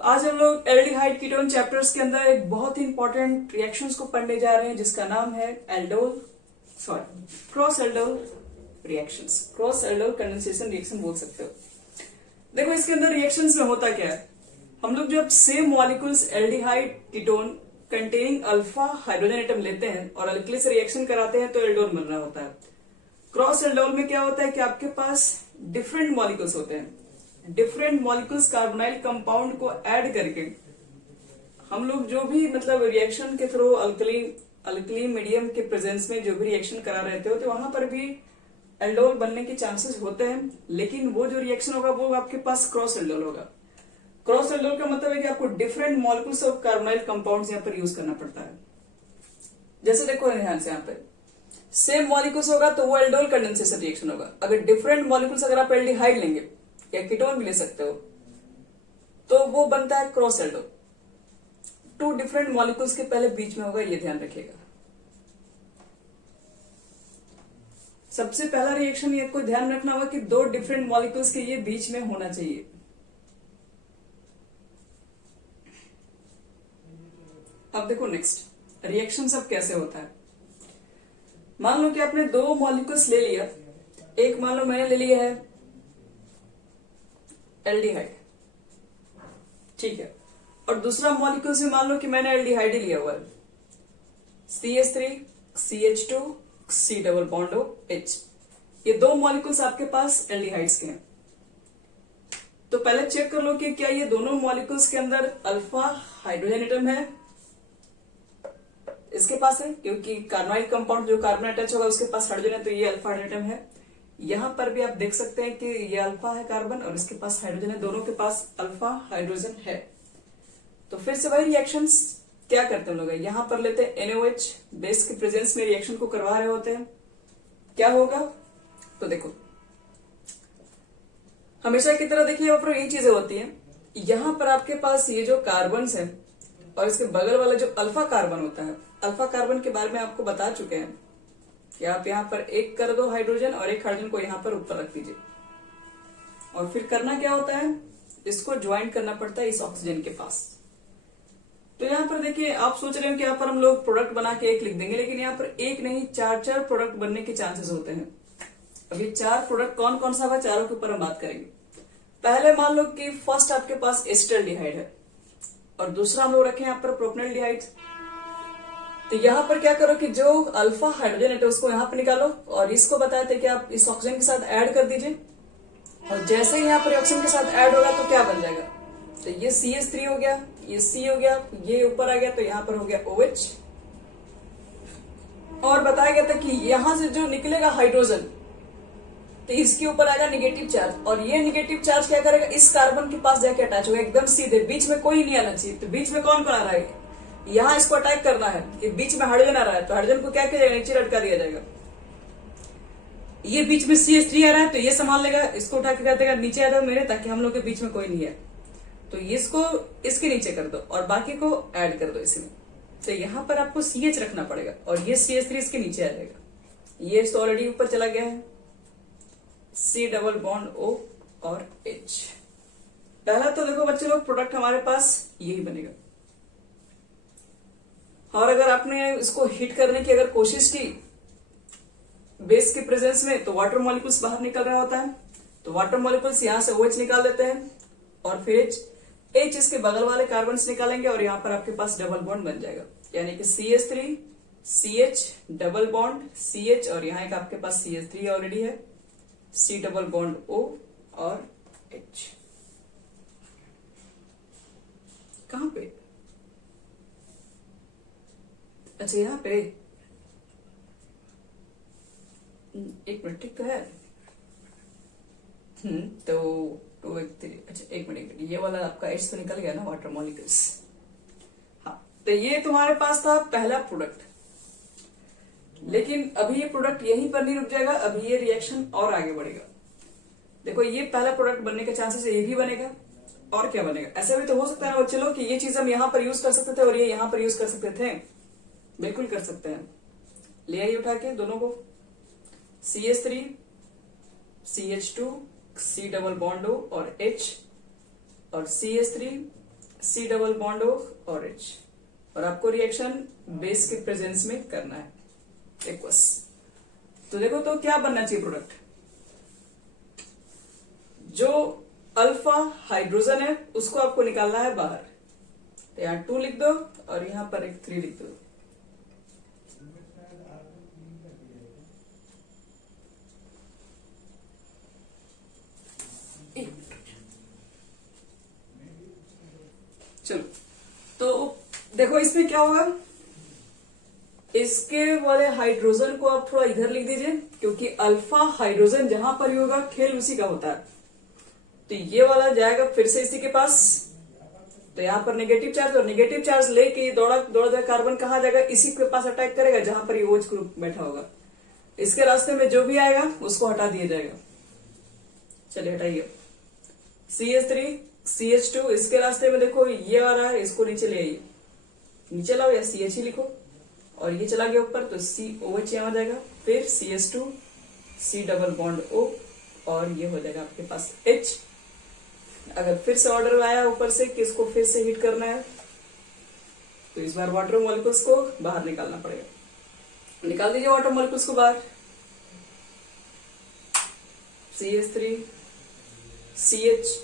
आज हम लोग एल्डिहाइड कीटोन चैप्टर्स के अंदर एक बहुत ही इंपॉर्टेंट रिएक्शंस को पढ़ने जा रहे हैं जिसका नाम है cross aldol reactions. Cross aldol condensation reaction बोल सकते हो। देखो इसके अंदर रिएक्शंस में होता क्या है, हम लोग जब same molecules aldehyde ketone containing alpha hydrogen atom लेते हैं और अल्किली से रिएक्शन कराते हैं तो एल्डोल बन रहा होता है। क्रॉस एल्डोल में क्या होता है कि आपके पास डिफरेंट मॉलिक्यूल्स होते हैं, डिफरेंट मॉलिक्यूल्स कार्बोनाइल कंपाउंड को ऐड करके हम लोग जो भी मतलब रिएक्शन के थ्रू अल्कली मीडियम के प्रेजेंस में जो भी रिएक्शन करा रहे थे तो वहां पर भी एल्डोल बनने के चांसेस होते हैं, लेकिन वो जो रिएक्शन होगा वो आपके पास क्रॉस एल्डोल होगा। क्रॉस एल्डोल का मतलब है कि आपको different molecules of carbonyl compounds यहाँ पर यूज करना पड़ता है। जैसे देखो ध्यान से, यहाँ पे सेम मॉलिक्यूल्स होगा तो वो एल्डोल कंडेंसेशन रिएक्शन होगा। अगर डिफरेंट मॉलिक्यूल्स अगर आप एल्डिहाइड लेंगे या कीटोन भी ले सकते हो तो वो बनता है cross aldol. Two different molecules के पहले बीच में होगा, ये ध्यान रखिएगा। सबसे पहला रिएक्शन ये को ध्यान रखना होगा कि दो डिफरेंट मॉलिक्यूल्स के ये बीच में होना चाहिए। अब देखो नेक्स्ट रिएक्शन सब कैसे होता है। मान लो कि आपने दो मॉलिक्यूल्स ले लिया, एक मान लो मैंने ले लिया है एल्डिहाइड, ठीक है, और दूसरा मॉलिक्यूल से मान लो कि मैंने एल्डिहाइड ही लिया हुआ है, CH3 CH2 C double bond OH। ये दो मॉलिक्यूल्स आपके पास एल्डिहाइड्स के हैं। तो पहले चेक कर लो कि क्या ये दोनों मॉलिक्यूल्स के अंदर अल्फा हाइड्रोजन एटम है, इसके पास है, क्योंकि कार्बोनाइल कंपाउंड जो कार्बन अटैच होगा उसके पास हाइड्रोजन है, तो ये अल्फा हाइड्रोजन एटम है। यहां पर भी आप देख सकते हैं कि ये अल्फा है कार्बन और इसके पास हाइड्रोजन है, दोनों के पास अल्फा हाइड्रोजन है। तो फिर से वही रिएक्शंस क्या करते हैं लोग, यहां पर लेते हैं NaOH, बेस के प्रेजेंस में रिएक्शन को करवा रहे होते हैं। क्या होगा तो देखो हमेशा की तरह देखिए वहां पर यही चीजें होती हैं। यहां पर आपके पास ये जो कार्बन है और इसके बगल वाला जो अल्फा कार्बन होता है, अल्फा कार्बन के बारे में आपको बता चुके हैं कि आप यहां पर एक कर दो हाइड्रोजन और एक हाइड्रोजन को यहां पर ऊपर रख दीजिए और फिर करना क्या होता है, इसको ज्वाइन करना पड़ता है इस ऑक्सीजन के पास। तो यहां पर देखिए आप सोच रहे हो कि यहां पर हम लोग प्रोडक्ट बना के एक लिख देंगे, लेकिन यहां पर एक नहीं चार प्रोडक्ट बनने के चांसेस होते हैं। अब ये चार प्रोडक्ट कौन कौन सा है, चारों के ऊपर हम बात करेंगे। पहले मान लो कि फर्स्ट आपके पास एसिटाल्डिहाइड है और दूसरा हम लोग रखें यहाँ पर प्रोपेनॉल्डिहाइड। तो यहाँ पर क्या करो कि जो अल्फा हाइड्रोजन है उसको यहाँ पर निकालो और इसको बताए थे कि आप इस ऑक्सीजन के साथ ऐड कर दीजिए, और जैसे ही यहाँ पर ऑक्सीजन के साथ ऐड होगा तो क्या बन जाएगा, तो ये CH3 हो गया, ये C हो गया, ये ऊपर आ गया तो यहाँ पर हो गया OH। और बताया गया था कि यहां से जो निकलेगा हाइड्रोजन तो इसके ऊपर आएगा निगेटिव चार्ज, और ये निगेटिव चार्ज क्या करेगा, इस कार्बन के पास जाके अटैच होगा एकदम सीधे, बीच में कोई नहीं आना चाहिए। तो बीच में कौन कौन आ रहा है, यहाँ इसको अटैक करना है कि बीच में हाइड्रोजन आ रहा है, तो हाइड्रोजन को क्या किया जाएगा, नीचे लटका दिया जाएगा। ये बीच में CH3 आ रहा है तो ये संभाल लेगा, इसको उठा के कर देगा नीचे आ जाओ मेरे, ताकि हम लोग के बीच में कोई नहीं है, तो इसको इसके नीचे कर दो और बाकी को ऐड कर दो इसमें। तो यहाँ पर आपको CH रखना पड़ेगा और ये CH3 इसके नीचे आ जाएगा। ये तो ऑलरेडी ऊपर चला गया है, C डबल बॉन्ड O और H। पहला तो देखो बच्चे लोग प्रोडक्ट हमारे पास यही बनेगा, और अगर आपने इसको हिट करने की अगर कोशिश की बेस के प्रेजेंस में तो वाटर मॉलिक्यूल्स बाहर निकल रहा होता है, तो वाटर मॉलिक्यूल्स यहां से OH निकाल देते हैं और फिर H इसके बगल वाले कार्बन निकालेंगे और यहां पर आपके पास डबल बॉन्ड बन जाएगा, यानी कि CH3 CH double bond CH, और यहां एक आपके पास CH3 ऑलरेडी है, C डबल बॉन्ड O और H। कहां पे, अच्छा यहां पे एक मिनट, ठीक तो है। तो 2 3, अच्छा एक मिनट, ये वाला आपका H तो निकल गया ना, वाटर मॉलिक्यूल्स। हाँ, तो ये तुम्हारे पास था पहला प्रोडक्ट, लेकिन अभी ये प्रोडक्ट यहीं पर नहीं रुक जाएगा, अभी ये रिएक्शन और आगे बढ़ेगा। देखो ये पहला प्रोडक्ट बनने के चांसेस ये भी बनेगा, और क्या बनेगा, ऐसा भी तो हो सकता है ना बच्चे लोग कि ये चीज हम यहाँ पर यूज कर सकते थे और ये यहाँ पर यूज कर सकते थे, बिल्कुल कर सकते हैं। ले आइए उठा के दोनों को, CH3 CH2 C double bond O और H, और CH3 C double bond O और H, और आपको रिएक्शन बेस के प्रेजेंस में करना है एक्वस। तो देखो तो क्या बनना चाहिए प्रोडक्ट, जो अल्फा हाइड्रोजन है उसको आपको निकालना है बाहर। तो यहाँ 2 लिख दो और यहाँ पर एक 3 लिख दो। चलो तो देखो इसमें क्या होगा, इसके वाले हाइड्रोजन को आप थोड़ा इधर लिख दीजिए, क्योंकि अल्फा हाइड्रोजन जहां पर ही होगा खेल उसी का होता है। तो ये वाला जाएगा फिर से इसी के पास, तो यहाँ पर नेगेटिव चार्ज, और नेगेटिव चार्ज लेके दौड़ा कार्बन कहाँ जाएगा, इसी के पास अटैक करेगा जहां पर ये OH ग्रुप बैठा होगा। इसके रास्ते में जो भी आएगा उसको हटा दिया जाएगा। चलिए हटाइए। CH3 CH2, इसके रास्ते में देखो ये आ रहा है, इसको नीचे ले आइए, नीचे लाओ या CH ही लिखो, और ये चला गया ऊपर तो COH यहाँ आ जाएगा, फिर CH2 C double bond O, और ये हो जाएगा आपके पास H। अगर फिर से ऑर्डर आया ऊपर से कि इसको फिर से हीट करना है, तो इस बार वाटर मॉलिक्यूल्स को बाहर निकालना पड़ेगा। निकाल दीजिए वाटर मॉलिक्यूल्स को बाहर। CH3 CH,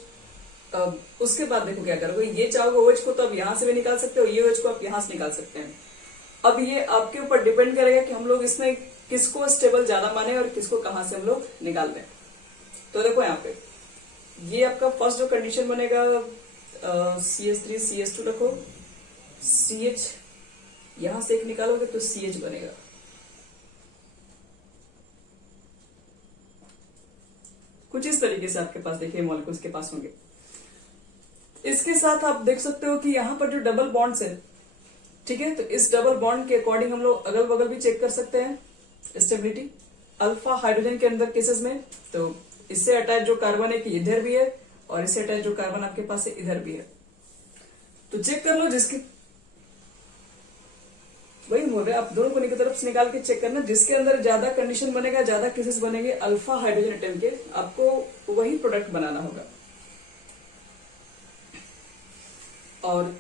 अब उसके बाद देखो क्या करोगे, ये चाहोगे OH को तो अब यहां से भी निकाल सकते हो, ये OH को आप यहां से निकाल सकते हैं। अब ये आपके ऊपर डिपेंड करेगा कि हम लोग इसमें किसको स्टेबल ज्यादा माने और किसको कहां से हम लोग निकाल दें। तो देखो यहाँ पे ये आपका फर्स्ट जो कंडीशन बनेगा, CH3 CH2 रखो, CH यहां से एक निकालोगे तो CH बनेगा। कुछ इस तरीके से आपके पास देखिए मॉलिक्यूल्स के पास होंगे। इसके साथ आप देख सकते हो कि यहाँ पर जो डबल बॉन्ड्स है, ठीक है, तो इस डबल बॉन्ड के अकॉर्डिंग हम लोग अगल बगल भी चेक कर सकते हैं स्टेबिलिटी। अल्फा हाइड्रोजन के अंदर केसेस में तो इससे अटैच जो कार्बन है कि इधर भी है, और इससे अटैच जो कार्बन आपके पास है इधर भी है। तो चेक कर लो, जिसके वही बोल रहे आप दोनों को की तरफ से निकाल के चेक करना, जिसके अंदर ज्यादा कंडीशन बनेगा, ज्यादा केसेस बनेंगे अल्फा हाइड्रोजन एटम के, आपको वही प्रोडक्ट बनाना होगा। और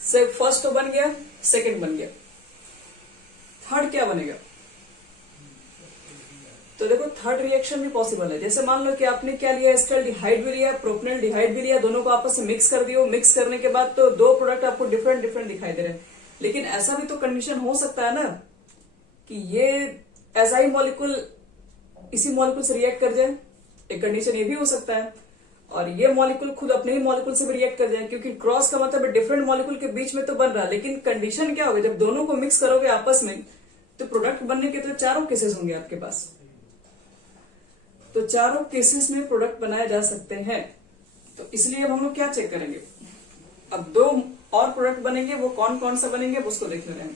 से फर्स्ट तो बन गया, सेकंड बन गया, थर्ड क्या बनेगा। तो देखो थर्ड रिएक्शन भी पॉसिबल है। जैसे मान लो कि आपने क्या लिया, एस्टल्डिहाइड भी लिया, प्रोपेनॉल्डिहाइड भी लिया, दोनों को आपस में मिक्स कर दियो। मिक्स करने के बाद तो दो प्रोडक्ट आपको डिफरेंट डिफरेंट दिखाई दे रहे हैं, लेकिन ऐसा भी तो कंडीशन हो सकता है ना कि ये ऐसा ही मॉलिक्यूल इसी मॉलिक्यूल से रिएक्ट कर जाए। एक कंडीशन ये भी हो सकता है, और ये मॉलिक्यूल खुद अपने ही मॉलिक्यूल से भी रिएक्ट कर जाए, क्योंकि क्रॉस का मतलब डिफरेंट मॉलिक्यूल के बीच में तो बन रहा है। लेकिन कंडीशन क्या होगा, जब दोनों को मिक्स करोगे आपस में तो प्रोडक्ट बनने के तो चारों केसेस होंगे आपके पास। तो चारों केसेस में प्रोडक्ट बनाए जा सकते हैं। तो इसलिए अब हम लोग क्या चेक करेंगे, अब दो और प्रोडक्ट बनेंगे, वो कौन कौन सा बनेंगे अब उसको देखने रहेंगे।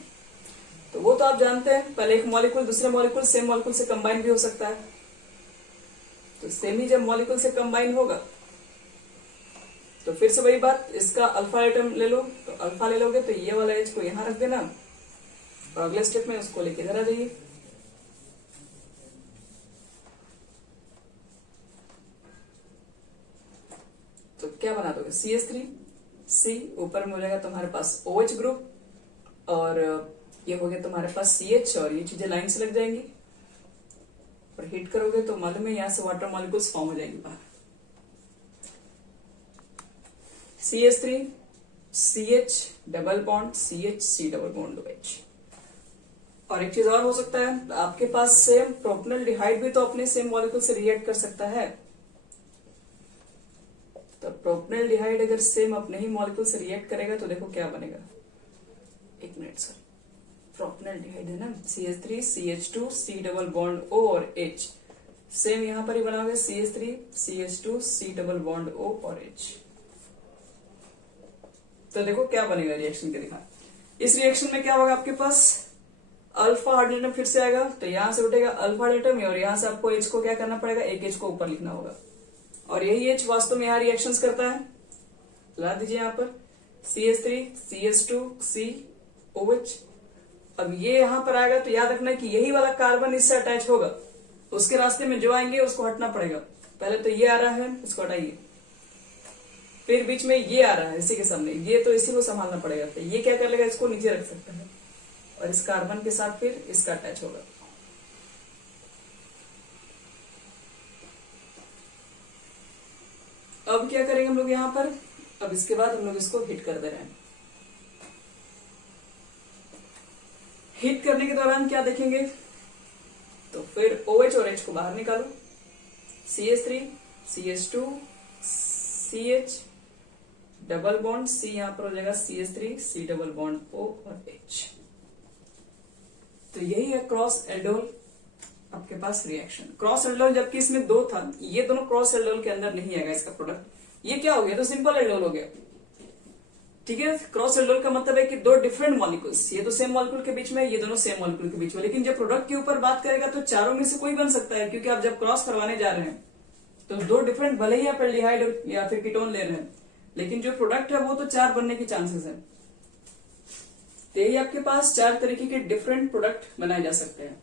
तो वो तो आप जानते हैं, पहले एक मॉलिक्यूल दूसरे मॉलिक्यूल सेम मॉलिक्यूल से कंबाइन भी हो सकता है। तो सेम ही जब मॉलिक्यूल से कंबाइन होगा तो फिर से वही बात, इसका अल्फा एटम ले लो, तो अल्फा ले लोगे तो ये वाला एच को यहां रख देना, और अगले स्टेप में उसको लेके इधर आ जाइए। तो क्या बना दोगे, CH3 C, ऊपर में हो जाएगा तुम्हारे पास OH ग्रुप, और ये हो गया तुम्हारे पास CH, और ये चीजें लाइन से लग जाएंगी। और हीट करोगे तो मालूम है यहां से वाटर मॉलिक्यूल्स फॉर्म हो जाएंगे बाहर। CH3 CH double bond CH C double bond OH। और एक चीज और हो सकता है, आपके पास सेम प्रोपेनॉल्डिहाइड भी तो अपने सेम मॉलिक्यूल से रिएक्ट कर सकता है। तो प्रोपेनॉल्डिहाइड अगर सेम अपने ही मॉलिक्यूल से रिएक्ट करेगा तो देखो क्या बनेगा। एक मिनट सर, प्रोपेनॉल्डिहाइड है ना, CH3 CH2 C double bond O और H, सेम यहां पर ही बनाओगे CH3 CH2 C double bond O और H। तो देखो क्या बनेगा रिएक्शन के दिखा। इस रिएक्शन में क्या होगा, आपके पास अल्फा हाइड्रोजन फिर से आएगा, तो यहां से उठेगा अल्फा हाइड्रोजन, और यहां से आपको H को क्या करना पड़ेगा, एक H को ऊपर लिखना होगा। और यही H वास्तव में यहाँ रिएक्शंस करता है। ला दीजिए यहाँ पर CH3 CH2 C OH। अब ये यहां पर आएगा तो याद रखना कि यही वाला कार्बन इससे अटैच होगा, उसके रास्ते में जो आएंगे उसको हटना पड़ेगा। पहले तो ये आ रहा है, इसको हटाइए, फिर बीच में ये आ रहा है इसी के सामने, ये तो इसी को संभालना पड़ेगा, तो ये क्या कर लेगा, इसको नीचे रख सकता है और इस कार्बन के साथ फिर इसका अटैच होगा। अब क्या करेंगे हम लोग यहाँ पर, अब इसके बाद हम लोग इसको हिट कर दे रहे हैं। हिट करने के दौरान क्या देखेंगे, तो फिर OH और H को बाहर निकालो, CH3 CH2 CH double bond C, यहां पर हो जाएगा CH3 C double bond O और H। तो यही है क्रॉस एल्डोल आपके पास रिएक्शन। क्रॉस एल्डोल जबकि इसमें 2 था, ये दोनों क्रॉस एल्डोल के अंदर नहीं आएगा इसका प्रोडक्ट। ये क्या हो गया, तो सिंपल एल्डोल हो गया। ठीक है, क्रॉस एल्डोल का मतलब है कि 2 डिफरेंट मॉलिक्यूल्स, ये तो सेम मॉलिक्यूल के बीच में, ये दोनों सेम मॉलिक्यूल के बीच में, लेकिन जब प्रोडक्ट के ऊपर बात करेगा तो चारों में से कोई बन सकता है, क्योंकि आप जब क्रॉस करवाने जा रहे हैं तो 2 डिफरेंट, भले ही आप एल्डिहाइड या फिर कीटोन ले रहे हैं, लेकिन जो प्रोडक्ट है वो तो 4 बनने के चांसेस है। तो यही आपके पास 4 तरीके के डिफरेंट प्रोडक्ट बनाए जा सकते हैं।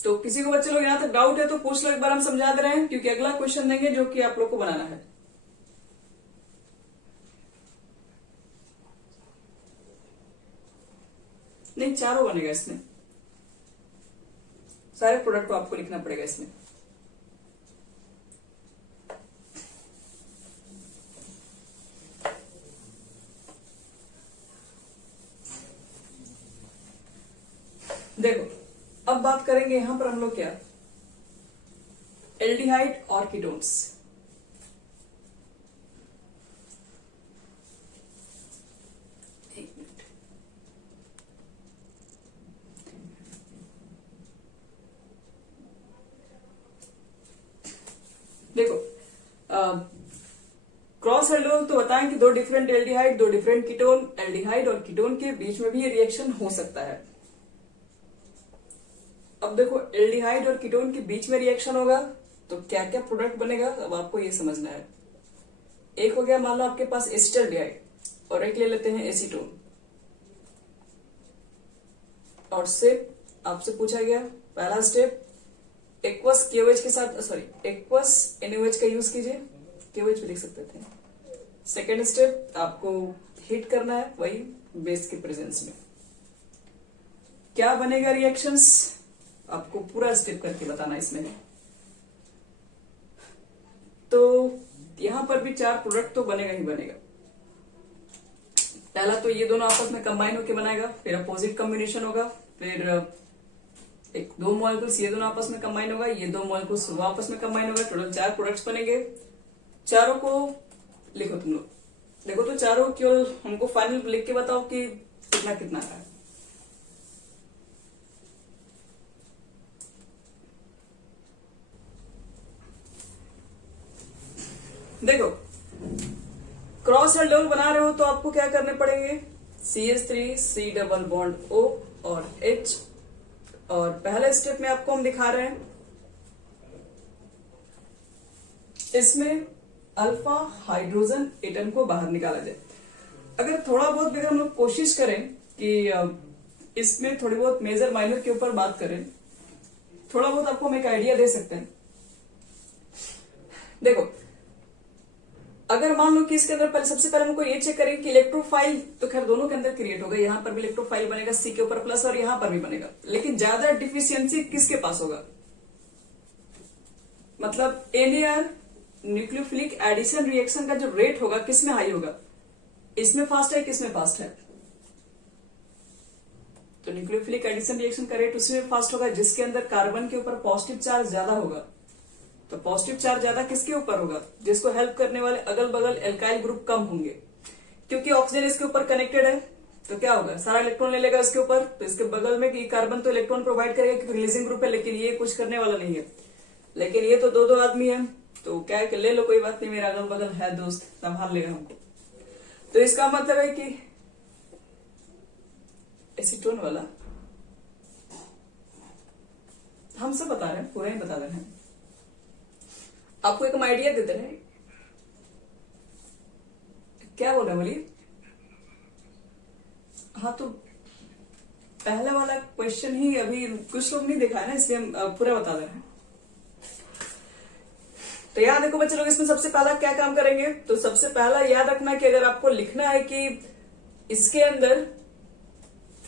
तो किसी को बच्चे लोग यहां तक डाउट है तो पूछ लो, एक बार हम समझा दे रहे हैं, क्योंकि अगला क्वेश्चन देंगे जो कि आप लोग को बनाना है। नहीं, चारों बनेगा इसमें, सारे प्रोडक्ट को आपको लिखना पड़ेगा इसमें। देखो, अब बात करेंगे यहां पर हम लोग क्या, एल्डिहाइड और कीटोन्स। देखो, क्रॉस एल्डोल तो बताएं कि 2 different aldehyde 2 different ketone, aldehyde और कीटोन के बीच में भी ये रिएक्शन हो सकता है। अब देखो, एल्डिहाइड और कीटोन के बीच में रिएक्शन होगा तो क्या क्या प्रोडक्ट बनेगा, अब आपको ये समझना है। एक हो गया, मान लो आपके पास एसिटाल्डिहाइड, और एक ले लेते हैं एसीटोन, और सिर्फ आपसे पूछा गया पहला स्टेप, एक्वस KOH के साथ, सॉरी एक्वस NaOH का यूज कीजिए, KOH भी लिख सकते थे। सेकेंड स्टेप, आपको हीट करना है, वही बेस के प्रेजेंस में। क्या बनेगा रिएक्शंस, आपको पूरा स्टेप करके बताना इसमें। तो यहां पर भी 4 प्रोडक्ट तो बनेगा ही बनेगा। पहला तो ये दोनों आपस में कंबाइन होकर बनाएगा, फिर अपोजिट कॉम्बिनेशन होगा, फिर एक 2 मॉलिक्यूल्स ये दोनों आपस में कंबाइन होगा, ये 2 मॉलिक्यूल्स वो आपस में कंबाइन होगा, टोटल 4 प्रोडक्ट्स बनेंगे। चारों को लिखो तुम लोग, देखो तो चारों केवल हमको फाइनल लिख के बताओ कि कितना कितना है। देखो, क्रॉस एल्डोल बना रहे हो तो आपको क्या करने पड़ेंगे, CH3 C double bond O और H, और पहले स्टेप में आपको हम दिखा रहे हैं, इसमें अल्फा हाइड्रोजन एटम को बाहर निकाला जाए। अगर थोड़ा बहुत भी हम लोग कोशिश करें कि इसमें थोड़ी बहुत मेजर माइनर के ऊपर बात करें, थोड़ा बहुत आपको हम एक आइडिया दे सकते हैं। देखो, अगर मान लो कि इसके अंदर पहले, सबसे पहले हमको ये चेक करेंगे कि इलेक्ट्रोफाइल तो खैर दोनों के अंदर क्रिएट होगा, यहां पर भी इलेक्ट्रोफाइल बनेगा C के ऊपर प्लस, और यहां पर भी बनेगा, लेकिन ज्यादा डिफिशियंसी किसके पास होगा, मतलब NAR न्यूक्लियोफिलिक एडिशन रिएक्शन का जो रेट होगा किसमें हाई होगा, इसमें फास्ट है किसमें फास्ट है, तो न्यूक्लियोफिलिक एडिशन रिएक्शन का रेट उसमें फास्ट होगा जिसके अंदर कार्बन के ऊपर पॉजिटिव चार्ज ज्यादा होगा। तो पॉजिटिव चार्ज ज्यादा किसके ऊपर होगा, जिसको हेल्प करने वाले अगल बगल एल्काइल ग्रुप कम होंगे, क्योंकि ऑक्सीजन इसके ऊपर कनेक्टेड है, तो क्या होगा, सारा इलेक्ट्रॉन ले लेगा इसके ऊपर, तो इसके बगल में कि कार्बन तो इलेक्ट्रॉन प्रोवाइड करेगा क्योंकि रिलीजिंग ग्रुप है, लेकिन ये कुछ करने वाला नहीं है। लेकिन ये तो 2-2 आदमी है, तो क्या है कि ले लो, कोई बात नहीं, मेरा अगल बगल है दोस्त, संभाल लेगा हमको। तो इसका मतलब है कि एसीटोन वाला हम सब बता रहे हैं, पूरा ही बता रहे हैं, आपको एक हम आइडिया देते रहे। क्या बोल रहे हैं, बोलिए। हाँ, तो पहला वाला क्वेश्चन ही अभी कुछ लोग नहीं देखा है ना, इसलिए हम पूरा बता दे रहे हैं। तो तो यहाँ देखो बच्चे लोग, इसमें सबसे पहला क्या काम करेंगे, तो सबसे पहला याद रखना कि अगर आपको लिखना है कि इसके अंदर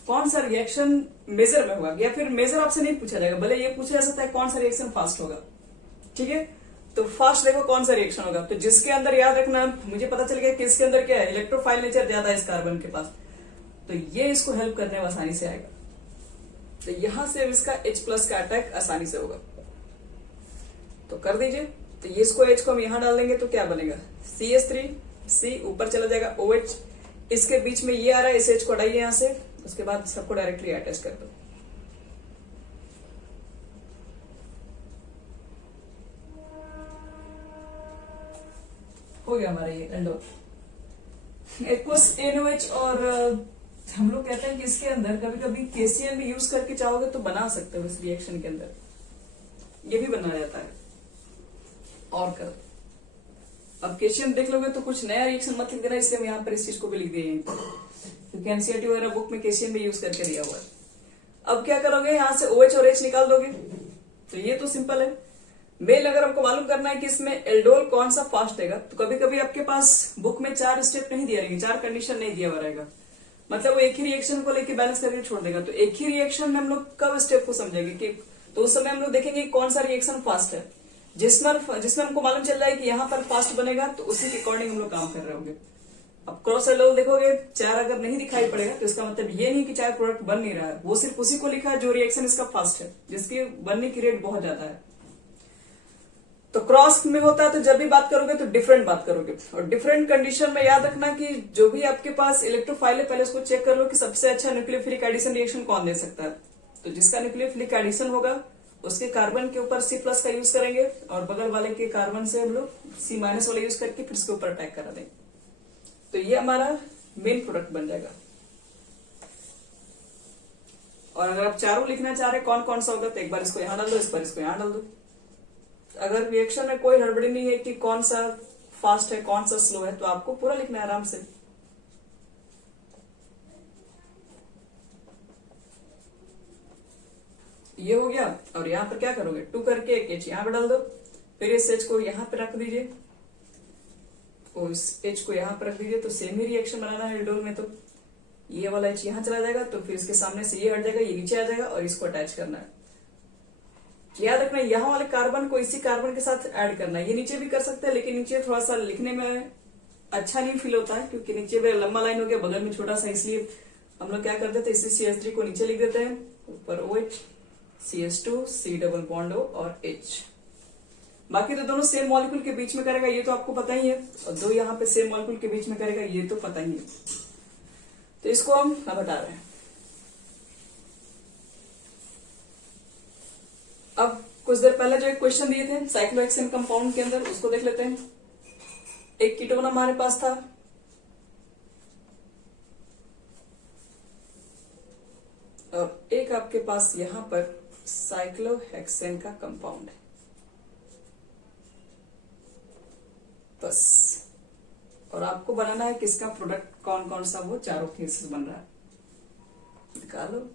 कौन सा रिएक्शन मेजर में होगा, या फिर मेजर आपसे नहीं पूछा जाएगा, भले ये पूछा जा सकता है कौन सा रिएक्शन फास्ट होगा, ठीक है। तो फास्ट देखो कौन सा रिएक्शन होगा, तो जिसके अंदर याद रखना, मुझे पता चल गया कि इसके अंदर क्या है, इलेक्ट्रोफाइल नेचर ज्यादा है इस कार्बन के पास, तो ये इसको हेल्प करने में आसानी से आएगा। तो यहां से इसका H+ का अटैक आसानी से होगा। तो कर दीजिए। तो ये इसको H को हम यहां डाल देंगे तो क्या बनेगा, CH3, C ऊपर चला जाएगा, OH, इसके बीच में ये आ रहा है, इस H को हटाइए यहां से, उसके बाद सबको डायरेक्टली अटैच कर दो। हो गया हमारा ये एल्डोल एक्वस NOH। और हम लोग कहते हैं कि इसके अंदर कभी कभी KCl भी यूज करके चाहोगे तो बना सकते हो, इस रिएक्शन के अंदर ये भी बना जाता है। और कर अब KCl देख लोगे तो कुछ नया रिएक्शन मत लिख देना, इसलिए हम यहाँ पर इस चीज को भी लिख दिए क्योंकि NCERT वगैरह बुक में KCl भी यूज करके दिया हुआ है। अब क्या करोगे, यहाँ से OH और H निकाल दोगे, तो ये तो सिंपल है। मेल अगर आपको मालूम करना है कि इसमें एल्डोल कौन सा फास्ट रहेगा, तो कभी कभी आपके पास बुक में 4 स्टेप नहीं दिया रहेंगे, 4 कंडीशन नहीं दिया हुआ रहेगा, मतलब वो एक ही रिएक्शन को लेके बैलेंस करके छोड़ देगा। तो एक ही रिएक्शन में हम लोग कब स्टेप को समझेंगे कि, तो उस समय हम लोग देखेंगे कौन सा रिएक्शन फास्ट है, जिसमें हमको मालूम चल रहा है कि यहाँ पर फास्ट बनेगा, तो उसी के अकॉर्डिंग हम लोग काम कर रहे होंगे। अब क्रॉस एल्डोल देखोगे 4 अगर नहीं दिखाई पड़ेगा तो इसका मतलब ये नहीं कि 4 प्रोडक्ट बन नहीं रहा है, वो सिर्फ उसी को लिखा है जो रिएक्शन इसका फास्ट है, जिसकी बनने की रेट बहुत ज्यादा है। तो क्रॉस में होता है तो जब भी बात करोगे तो डिफरेंट बात करोगे, और डिफरेंट कंडीशन में याद रखना कि जो भी आपके पास इलेक्ट्रोफाइल है पहले उसको चेक कर लो कि सबसे अच्छा न्यूक्लियोफिलिक एडिशन रिएक्शन कौन दे सकता है। तो जिसका न्यूक्लियोफिलिक एडिशन होगा उसके कार्बन के ऊपर C+ का यूज करेंगे, और बगल वाले के कार्बन से हम लोग C- वाला यूज करके फिर उसके ऊपर अटैक करा देंगे। तो ये हमारा मेन प्रोडक्ट बन जाएगा। और अगर आप चारों लिखना चाह रहे कौन कौन सा होगा, तो एक बार इसको यहां डाल दो, इस बार इसको यहां डाल दो। अगर रिएक्शन में कोई हड़बड़ी नहीं है कि कौन सा फास्ट है कौन सा स्लो है, तो आपको पूरा लिखना है आराम से। ये हो गया। और यहाँ पर क्या करोगे, 2 करके एक H यहाँ पे डाल दो, फिर इस H को यहाँ पे रख दीजिए और इस H को यहाँ पे रख दीजिए। तो सेम ही रिएक्शन बनाना है एल्डोल में, तो ये वाला H यहाँ चला जाएगा, तो फिर इसके सामने से ये हट जाएगा, ये नीचे आ जाएगा, और इसको अटैच करना है। याद रखना यहाँ वाले कार्बन को इसी कार्बन के साथ ऐड करना है। ये नीचे भी कर सकते हैं, लेकिन नीचे थोड़ा सा लिखने में अच्छा नहीं फील होता है, क्योंकि नीचे में लंबा लाइन हो गया, बगल में छोटा सा, इसलिए हम लोग क्या करते थे, इसी CH3 को नीचे लिख देते हैं, ऊपर OH, CH2, C double bond O और H। बाकी तो दोनों सेम मॉलिक्यूल के बीच में करेगा, ये तो आपको पता ही है, और 2 यहाँ पे सेम मॉलिक्यूल के बीच में करेगा, ये तो पता ही है। तो इसको हम अब हटा रहे हैं। अब कुछ देर पहले जो एक क्वेश्चन दिए थे साइक्लोहेक्सेन कंपाउंड के अंदर, उसको देख लेते हैं। एक कीटोन हमारे पास था, और एक आपके पास यहां पर साइक्लोहेक्सेन का कंपाउंड है, बस। और आपको बनाना है किसका प्रोडक्ट कौन कौन सा, वो चारों केसेस बन रहा है, निकालो।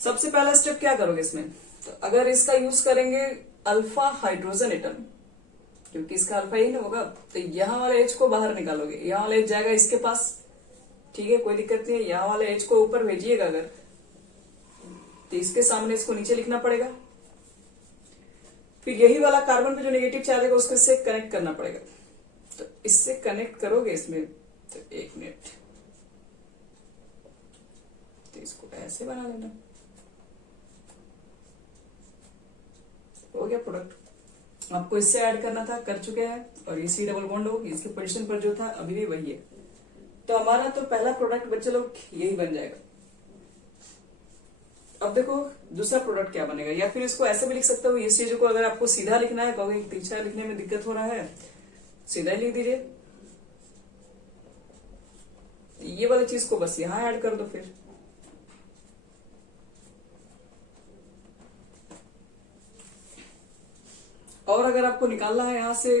सबसे पहला स्टेप क्या करोगे इसमें, तो अगर इसका यूज करेंगे अल्फा हाइड्रोजन एटम, क्योंकि इसका अल्फा ही ना होगा, तो यहाँ वाले H को बाहर निकालोगे, यहाँ वाला H जाएगा इसके पास, ठीक है, कोई दिक्कत नहीं है। यहाँ वाले H को ऊपर भेजिएगा अगर, तो इसके सामने इसको नीचे लिखना पड़ेगा। फिर यही वाला कार्बन पे जो नेगेटिव चार्ज है उसको इससे कनेक्ट करना पड़ेगा। तो इससे कनेक्ट करोगे इसमें, तो 1 मिनट, तो इसको ऐसे बना लेना, हो गया प्रोडक्ट। आपको इससे ऐड करना था, कर चुके हैं, और ये C डबल बॉन्ड हो, इसके पोजीशन पर जो था अभी भी वही है। तो हमारा तो पहला प्रोडक्ट बच्चे लोग यही बन जाएगा। अब देखो दूसरा प्रोडक्ट क्या बनेगा, या फिर इसको ऐसे भी लिख सकते हो, इस चीज को अगर आपको सीधा लिखना है, कहोगे तीसरा लिखने में दिक्कत हो रहा है, सीधा ही लिख दीजिए। ये वाली चीज को बस यहां ऐड कर दो फिर। और अगर आपको निकालना है यहां से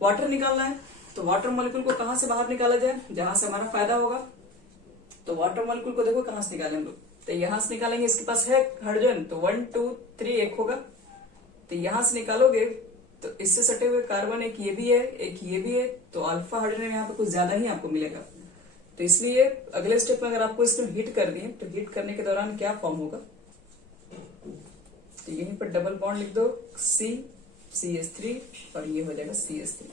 वाटर निकालना है, तो वाटर मॉलिक्यूल को कहां से बाहर निकाला जाए, जहां से हमारा फायदा होगा। तो वाटर मॉलिक्यूल को देखो कहां से निकालें हम लोग, तो यहां से निकालेंगे, इसके पास है हाइड्रोजन, तो 1 2 3 एक होगा। तो यहां से निकालोगे तो इससे सटे हुए कार्बन एक ये भी है, एक ये भी है, तो अल्फा हाइड्रोजन यहाँ पे कुछ ज्यादा ही आपको मिलेगा। तो इसलिए अगले स्टेप में अगर आपको इसमें हीट कर दिए तो हीट करने के दौरान क्या फॉर्म होगा, तो यहीं पर डबल बॉन्ड लिख दो, CH3 और ये हो जाएगा CH3।